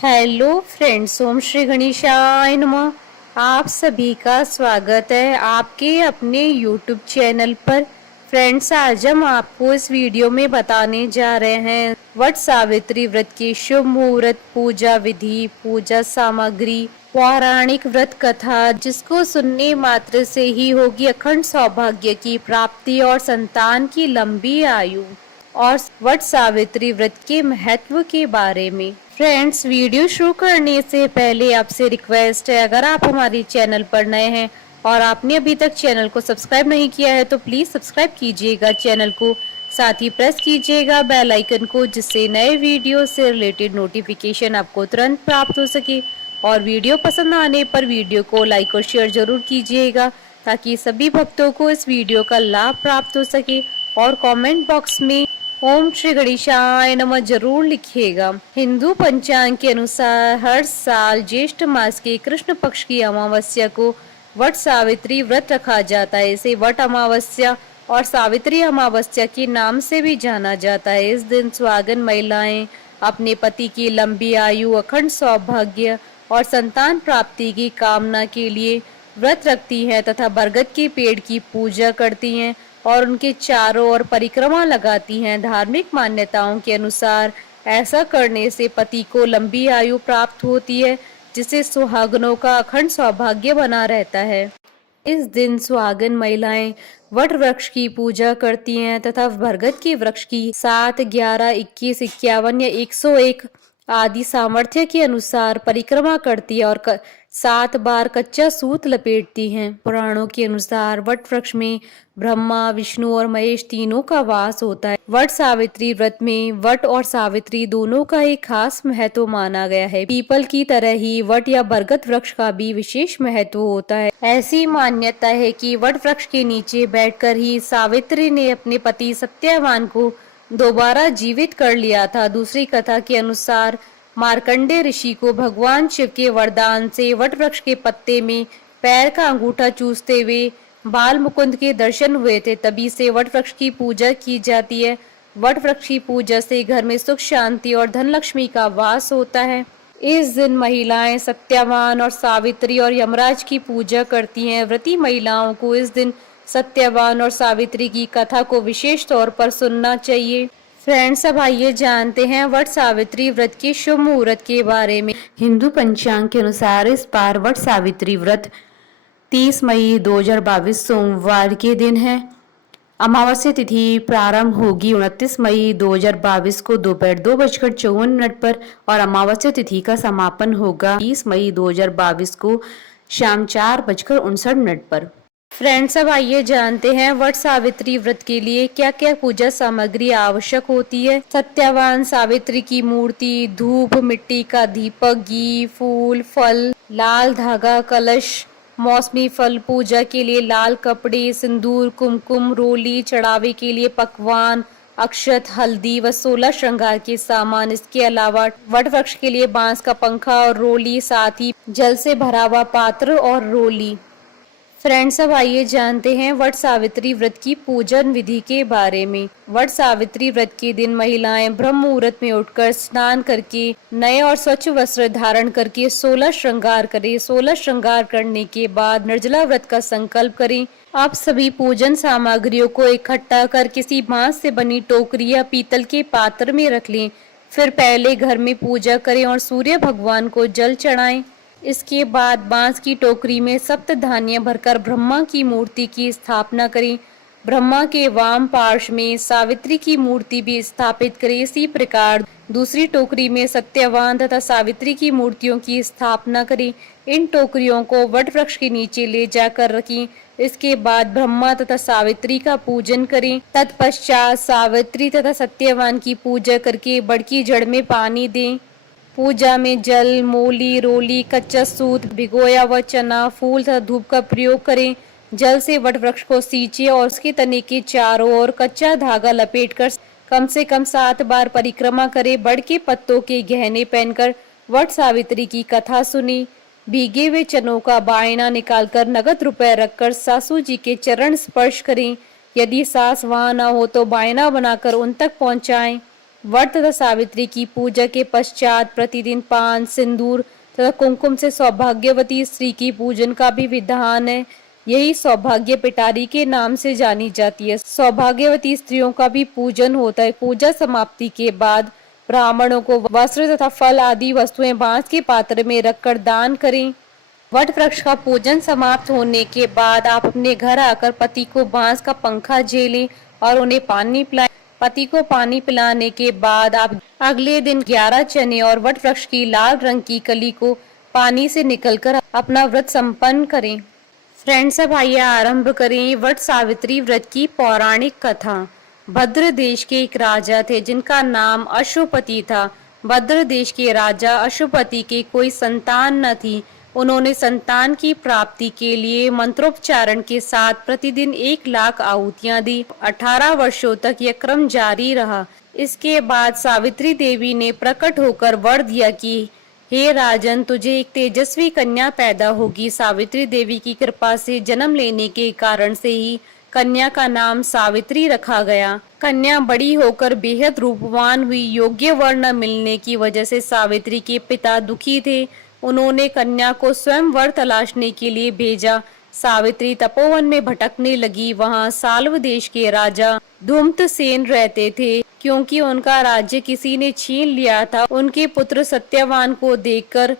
Hello friends, ओम श्री गणेशाय नमः। आप सभी का स्वागत है आपके अपने यूट्यूब चैनल पर। फ्रेंड्स, आज हम आपको इस वीडियो में बताने जा रहे हैं वट सावित्री व्रत की शुभ मुहूर्त, पूजा विधि, पूजा सामग्री, पौराणिक व्रत कथा, जिसको सुनने मात्र से ही होगी अखंड सौभाग्य की प्राप्ति और संतान की लंबी आयु, और वट सावित्री व्रत के महत्व के बारे में। फ्रेंड्स, वीडियो शुरू करने से पहले आपसे रिक्वेस्ट है, अगर आप हमारे चैनल पर नए हैं और आपने अभी तक चैनल को सब्सक्राइब नहीं किया है तो प्लीज सब्सक्राइब कीजिएगा चैनल को, साथ ही प्रेस कीजिएगा बेल आइकन को, जिससे नए वीडियो से रिलेटेड नोटिफिकेशन आपको तुरंत प्राप्त हो सके। और वीडियो पसंद आने पर वीडियो को लाइक और शेयर जरूर कीजिएगा, ताकि सभी भक्तों को इस वीडियो का लाभ प्राप्त हो सके। और कमेंट बॉक्स में ओम श्री गणेशाय नमः जरूर लिखिएगा। हिंदू पंचांग के अनुसार हर साल ज्येष्ठ मास के कृष्ण पक्ष की अमावस्या को वट सावित्री व्रत रखा जाता है। इसे वट अमावस्या और सावित्री अमावस्या के नाम से भी जाना जाता है। इस दिन सुहागन महिलाएं अपने पति की लंबी आयु, अखंड सौभाग्य और संतान प्राप्ति की कामना के लिए व्रत रखती हैं तथा बरगद के पेड़ की पूजा करती हैं और उनके चारों ओर परिक्रमा लगाती हैं। धार्मिक मान्यताओं के अनुसार ऐसा करने से पति को लंबी आयु प्राप्त होती है, जिससे सुहागनों का अखंड सौभाग्य बना रहता है। इस दिन सुहागन महिलाएं वट वृक्ष की पूजा करती हैं तथा बरगद के वृक्ष की 7, 11, 21, 51 या 101 आदि सामर्थ्य के अनुसार परिक्रमा करती है और 7 बार कच्चा सूत लपेटती हैं। पुराणों के अनुसार वट वृक्ष में ब्रह्मा, विष्णु और महेश तीनों का वास होता है। वट सावित्री व्रत में वट और सावित्री दोनों का एक खास महत्व माना गया है। पीपल की तरह ही वट या बरगद वृक्ष का भी विशेष महत्व होता है। ऐसी मान्यता है कि वट वृक्ष के नीचे बैठकर ही सावित्री ने अपने पति सत्यवान को दोबारा जीवित कर लिया था। दूसरी कथा के अनुसार मार्कंडे ऋषि को भगवान शिव के वरदान से वट वृक्ष के पत्ते में पैर का अंगूठा चूसते हुए बाल मुकुंद के दर्शन हुए थे। तभी से वट वृक्ष की पूजा की जाती है। वट वृक्ष की पूजा से घर में सुख, शांति और धन लक्ष्मी का वास होता है। इस दिन महिलाएं सत्यवान और सावित्री और यमराज की पूजा करती हैं। व्रती महिलाओं को इस दिन सत्यवान और सावित्री की कथा को विशेष तौर पर सुनना चाहिए। फ्रेंड्स, अब आइए जानते हैं वट सावित्री व्रत के शुभ मुहूर्त के बारे में। हिंदू पंचांग के अनुसार इस बार वट सावित्री व्रत 30 मई 2022 सोमवार के दिन है। अमावस्या तिथि प्रारंभ होगी 29 मई 2022 को दोपहर 2:54 पर और अमावस्या तिथि का समापन होगा 30 मई 2022 को शाम 4:59 पर। फ्रेंड्स, अब आइए जानते हैं वट सावित्री व्रत के लिए क्या क्या पूजा सामग्री आवश्यक होती है। सत्यवान सावित्री की मूर्ति, धूप, मिट्टी का दीपक, घी, फूल, फल, लाल धागा, कलश, मौसमी फल, पूजा के लिए लाल कपड़े, सिंदूर, कुमकुम, रोली, चढ़ावे के लिए पकवान, अक्षत, हल्दी व 16 श्रृंगार के सामान। इसके अलावा वट वृक्ष के लिए बांस का पंखा और रोली, साथ ही जल से भरा हुआ पात्र और रोली। फ्रेंड्स, अब आइए जानते हैं वट सावित्री व्रत की पूजन विधि के बारे में। वट सावित्री व्रत के दिन महिलाएं ब्रह्म मुहूर्त में उठकर स्नान करके नए और स्वच्छ वस्त्र धारण करके 16 श्रृंगार करें। 16 श्रृंगार करने के बाद निर्जला व्रत का संकल्प करें। आप सभी पूजन सामग्रियों को इकट्ठा कर किसी बांस से बनी टोकरी या पीतल के पात्र में रख लें। फिर पहले घर में पूजा करें और सूर्य भगवान को जल चढ़ाएं। इसके बाद बांस की टोकरी में सप्त धान्य भरकर ब्रह्मा की मूर्ति की स्थापना करें। ब्रह्मा के वाम पार्श्व में सावित्री की मूर्ति भी स्थापित करें। इसी प्रकार दूसरी टोकरी में सत्यवान तथा सावित्री की मूर्तियों की स्थापना करें। इन टोकरियों को वट वृक्ष के नीचे ले जाकर रखें। इसके बाद ब्रह्मा तथा सावित्री का पूजन करें। तत्पश्चात सावित्री तथा सत्यवान की पूजा करके बड़ की जड़ में पानी दें। पूजा में जल, मूली, रोली, कच्चा सूत, भिगोया हुआ चना, फूल तथा धूप का प्रयोग करें। जल से वट वृक्ष को सींचे और उसके तने के चारों ओर कच्चा धागा लपेटकर कम से कम 7 बार परिक्रमा करें। बड़ के पत्तों के गहने पहनकर वट सावित्री की कथा सुनी। भीगे हुए चनों का बायना निकालकर नगद रुपए रखकर सासू जी के चरण स्पर्श करें। यदि सास वहां न हो तो बायना बनाकर उन तक पहुंचाएं। व्रत तथा सावित्री की पूजा के पश्चात प्रतिदिन पान, सिंदूर तथा कुमकुम से सौभाग्यवती स्त्री की पूजन का भी विधान है। यही सौभाग्य पिटारी के नाम से जानी जाती है। सौभाग्यवती स्त्रियों का भी पूजन होता है। पूजा समाप्ति के बाद ब्राह्मणों को वस्त्र तथा फल आदि वस्तुएं बांस के पात्र में रखकर दान करें। वट वृक्ष का पूजन समाप्त होने के बाद आप अपने घर आकर पति को बांस का पंखा झेलें और उन्हें पानी पिलाएं। पति को पानी पिलाने के बाद आप अगले दिन 11 चने और वट वृक्ष की लाल रंग की कली को पानी से निकलकर अपना व्रत संपन्न करें। फ्रेंड्स, अब आइए आरंभ करें वट सावित्री व्रत की पौराणिक कथा। भद्र देश के एक राजा थे जिनका नाम अशुपति था। भद्र देश के राजा अशुपति के कोई संतान न थी। उन्होंने संतान की प्राप्ति के लिए मंत्रोच्चारण के साथ प्रतिदिन 1,00,000 आहुतियां दी। 18 वर्षों तक यह क्रम जारी रहा। इसके बाद सावित्री देवी ने प्रकट होकर वर दिया कि हे राजन, तुझे एक तेजस्वी कन्या पैदा होगी। सावित्री देवी की कृपा से जन्म लेने के कारण से ही कन्या का नाम सावित्री रखा गया। कन्या बड़ी होकर बेहद रूपवान हुई। योग्य वर न मिलने की वजह से सावित्री के पिता दुखी थे। उन्होंने कन्या को स्वयं वर तलाशने के लिए भेजा। सावित्री तपोवन में भटकने लगी। वहां साल्व देश के राजा धूम्रसेन रहते थे। क्योंकि उनका राज्य किसी ने छीन लिया था, उनके पुत्र सत्यवान को देखकर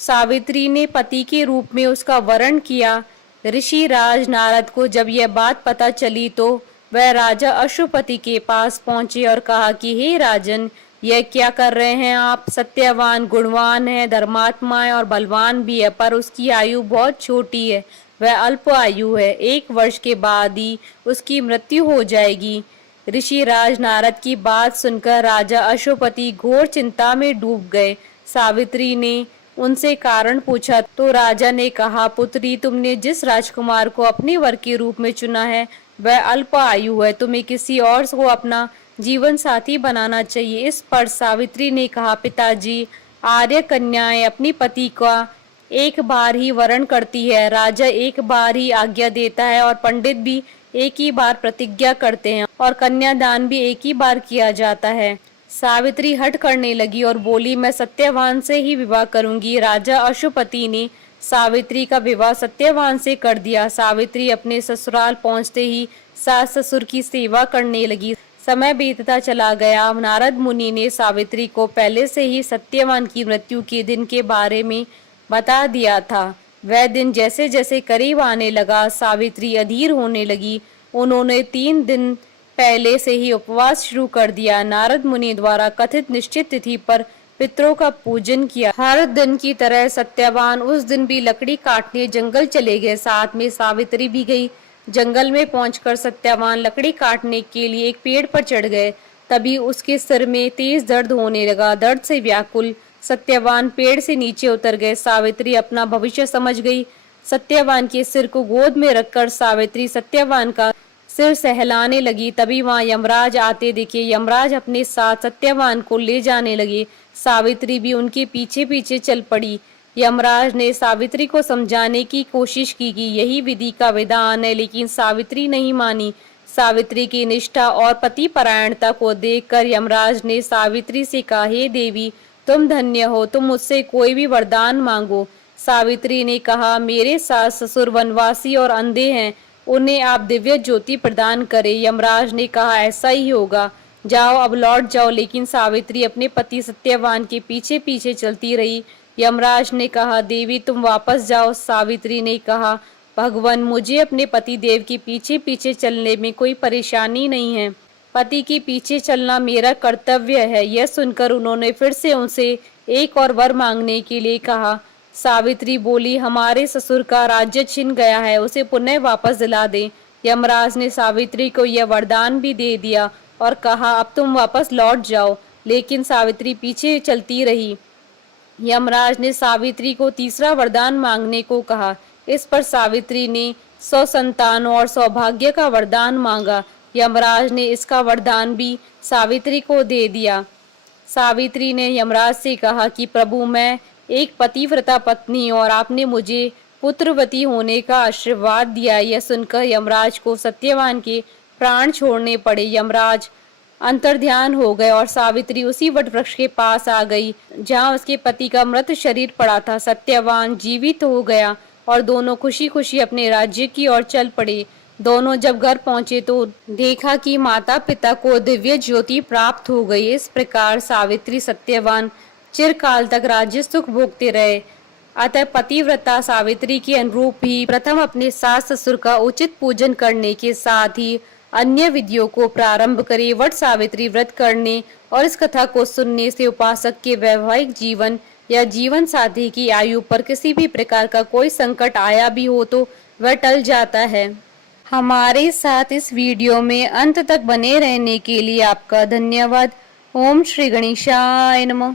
सावित्री ने पति के रूप में उसका वरण किया। ऋषि राज नारद को जब यह बात पता चली तो वह राजा अशुपति के पास पहुंचे और कहा कि हे राजन, यह क्या कर रहे हैं आप? सत्यवान गुणवान है, धर्मात्मा है और बलवान भी है, पर उसकी आयु बहुत छोटी है। वह अल्प आयु है। 1 वर्ष के बाद ही उसकी मृत्यु हो जाएगी। ऋषि राज नारद की बात सुनकर राजा अशुपति घोर चिंता में डूब गए। सावित्री ने उनसे कारण पूछा तो राजा ने कहा, पुत्री, तुमने जिस राजकुमार को अपने वर के रूप में चुना है वह अल्प आयु है। तुम्हें किसी और को अपना जीवन साथी बनाना चाहिए। इस पर सावित्री ने कहा, पिताजी, आर्य कन्याएं अपनी पति का एक बार ही वरण करती है। राजा एक बार ही आज्ञा देता है और पंडित भी एक ही बार प्रतिज्ञा करते हैं और कन्यादान भी एक ही बार किया जाता है। सावित्री हट करने लगी और बोली, मैं सत्यवान से ही विवाह करूंगी। राजा अशुपति ने सावित्री का विवाह सत्यवान से कर दिया। सावित्री अपने ससुराल पहुंचते ही सास ससुर की सेवा करने लगी। समय बीतता चला गया। नारद मुनि ने सावित्री को पहले से ही सत्यवान की मृत्यु के दिन के बारे में बता दिया था। वह दिन जैसे जैसे करीब आने लगा, सावित्री अधीर होने लगी। उन्होंने 3 दिन पहले से ही उपवास शुरू कर दिया। नारद मुनि द्वारा कथित निश्चित तिथि पर पितरों का पूजन किया। हर दिन की तरह सत्यवान उस दिन भी लकड़ी काटने जंगल चले गए। साथ में सावित्री भी गई। जंगल में पहुंचकर सत्यवान लकड़ी काटने के लिए एक पेड़ पर चढ़ गए। तभी उसके सिर में तेज दर्द होने लगा। दर्द से व्याकुल सत्यवान पेड़ से नीचे उतर गए। सावित्री अपना भविष्य समझ गई। सत्यवान के सिर को गोद में रखकर सावित्री सत्यवान का सिर सहलाने लगी। तभी वहां यमराज आते दिखे। यमराज अपने साथ सत्यवान को ले जाने लगे। सावित्री भी उनके पीछे पीछे चल पड़ी। यमराज ने सावित्री को समझाने की कोशिश की कि यही विधि का विधान है, लेकिन सावित्री नहीं मानी। सावित्री की निष्ठा और पति परायणता को देखकर यमराज ने सावित्री से कहा, हे देवी, तुम धन्य हो, तुम मुझसे कोई भी वरदान मांगो। सावित्री ने कहा, मेरे सास ससुर वनवासी और अंधे हैं, उन्हें आप दिव्य ज्योति प्रदान करें। यमराज ने कहा, ऐसा ही होगा, जाओ अब लौट जाओ। लेकिन सावित्री अपने पति सत्यवान के पीछे पीछे चलती रही। यमराज ने कहा, देवी तुम वापस जाओ। सावित्री ने कहा, भगवान, मुझे अपने पति देव के पीछे पीछे चलने में कोई परेशानी नहीं है। पति के पीछे चलना मेरा कर्तव्य है। यह सुनकर उन्होंने फिर से उनसे एक और वर मांगने के लिए कहा। सावित्री बोली, हमारे ससुर का राज्य छिन गया है, उसे पुनः वापस दिला दे। यमराज ने सावित्री को यह वरदान भी दे दिया और कहा, अब तुम वापस लौट जाओ। लेकिन सावित्री पीछे चलती रही। यमराज ने सावित्री को तीसरा वरदान मांगने को कहा। इस पर सावित्री ने 100 संतानों और सौभाग्य का वरदान मांगा। यमराज ने इसका वरदान भी सावित्री को दे दिया। सावित्री ने यमराज से कहा कि प्रभु, मैं एक पतिव्रता पत्नी और आपने मुझे पुत्रवती होने का आशीर्वाद दिया। यह सुनकर यमराज को सत्यवान के प्राण छोड़ने पड़े। यमराज अंतर्ध्यान हो गए और सावित्री उसी वट वृक्ष के पास आ गई जहाँ उसके पति का मृत शरीर पड़ा था। सत्यवान जीवित हो गया और दोनों खुशी खुशी अपने राज्य की ओर चल पड़े। दोनों जब घर पहुंचे तो देखा कि माता पिता को दिव्य ज्योति प्राप्त हो गई। इस प्रकार सावित्री सत्यवान चिरकाल तक राज्य सुख भोगते रहे। अतः पतिव्रता सावित्री के अनुरूप ही प्रथम अपने सास ससुर का उचित पूजन करने के साथ ही अन्य विधियों को प्रारंभ करे। वट सावित्री व्रत करने और इस कथा को सुनने से उपासक के वैवाहिक जीवन या जीवन साथी की आयु पर किसी भी प्रकार का कोई संकट आया भी हो तो वह टल जाता है। हमारे साथ इस वीडियो में अंत तक बने रहने के लिए आपका धन्यवाद। ओम श्री गणेशाय नमः।